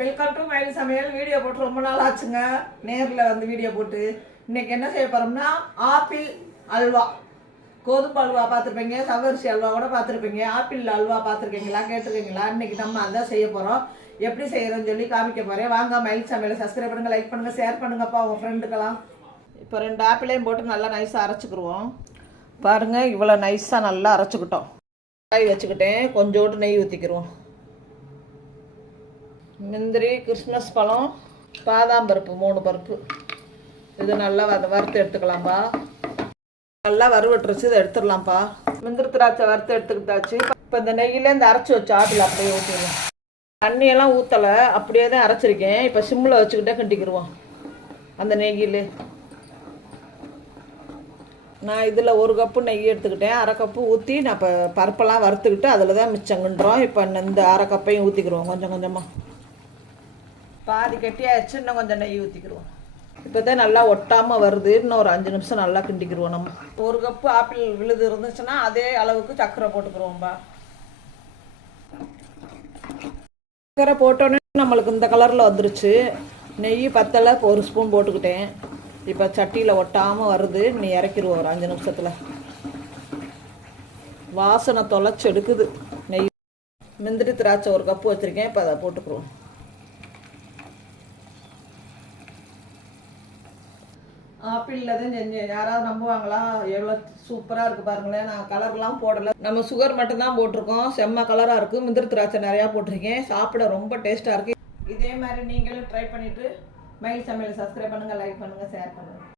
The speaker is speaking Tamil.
வெல்கம் டு மயில் சமையல். வீடியோ போட்டு ரொம்ப நாள் ஆச்சுங்க. நேரில் வந்து வீடியோ போட்டு இன்றைக்கி என்ன செய்ய போகிறோம்னா ஆப்பிள் அல்வா. கோதுமை அல்வா பார்த்துருப்பீங்க, சவரிசி அல்வா கூட பார்த்துருப்பீங்க. ஆப்பிள் அல்வா பார்த்துருக்கீங்களா, கேட்டிருக்கீங்களா? இன்றைக்கி நம்ம அதான் செய்ய போகிறோம். எப்படி செய்கிறோன்னு சொல்லி காமிக்க போகிறேன். வாங்க மயில் சமையலை சப்ஸ்கிரைப் பண்ணுங்கள், லைக் பண்ணுங்கள், ஷேர் பண்ணுங்கப்பா உங்கள் ஃப்ரெண்டுக்கெல்லாம். இப்போ 2 ஆப்பிளையும் போட்டு நல்லா நைஸாக அரைச்சிக்கிடுவோம். பாருங்கள், இவ்வளோ நைஸாக நல்லா அரைச்சிக்கிட்டோம். காய் வச்சுக்கிட்டேன், கொஞ்சோண்டு நெய் ஊற்றிக்கிடுவோம். முந்திரி, கிறிஸ்மஸ் பழம், பாதாம் பருப்பு 3 பருப்பு இது நல்லா வறுத்து எடுத்துக்கலாம்ப்பா. நல்லா வறுவட்டுருச்சு, இதை எடுத்துடலாம்ப்பா. முந்திரி திராட்சை வறுத்து எடுத்துக்கிட்டாச்சு. இப்போ இந்த நெய்யிலே இந்த அரைச்சி வச்ச ஆப்பிள் அப்படியே ஊற்றிடலாம். தண்ணியெல்லாம் ஊற்றலை, அப்படியே தான் அரைச்சிருக்கேன். இப்போ சிம்மில் வச்சுக்கிட்டே கிண்டிக்கிடுவோம். அந்த நெய்யிலே நான் இதில் 1 கப்பு நெய் எடுத்துக்கிட்டேன். 1/2 கப்பு ஊற்றி நான் இப்போ பருப்பெல்லாம் வறுத்துக்கிட்டு அதில் தான் மிச்சங்கின்றோம். இப்போ இந்த 1/2 கப்பையும் ஊற்றிக்கிடுவோம். கொஞ்சம் கொஞ்சமாக பாதி கட்டியாச்சு. இன்னும் கொஞ்சம் நெய் ஊற்றிக்கிடுவோம். இப்போ தான் நல்லா ஒட்டாமல் வருது. இன்னும் ஒரு 5 நிமிஷம் நல்லா கிண்டிக்கிடுவோம். நம்ம 1 கப்பு ஆப்பிள் விழுது இருந்துச்சுன்னா அதே அளவுக்கு சர்க்கரை போட்டுக்கிடுவோம்பா. சர்க்கரை போட்டோன்னே நம்மளுக்கு இந்த கலரில் வந்துருச்சு. நெய் பத்தலை, 1 ஸ்பூன் போட்டுக்கிட்டேன். இப்போ சட்டியில் ஒட்டாமல் வருது. நீ இறக்கிடுவோம் ஒரு 5 நிமிஷத்தில். வாசனை தொலைச்சி எடுக்குது நெய். முந்திரி திராட்சை 1 கப்பு வச்சுருக்கேன். இப்போ அதை போட்டுக்குருவோம். ஆப்பிளில் தான் செஞ்சேன். யாராவது நம்புவாங்களா? எவ்வளோ சூப்பராக இருக்குது பாருங்களேன். நான் கலர்லாம் போடலை, நம்ம சுகர் மட்டும்தான் போட்டிருக்கோம். செம்ம கலராக இருக்குது. முந்திரி திராட்சை நிறையா போட்டிருக்கேன். சாப்பிட ரொம்ப டேஸ்ட்டாக இருக்குது. இதே மாதிரி நீங்களும் ட்ரை பண்ணிவிட்டு மயில் சமையல் சப்ஸ்கிரைப் பண்ணுங்கள், லைக் பண்ணுங்கள், ஷேர் பண்ணுங்கள்.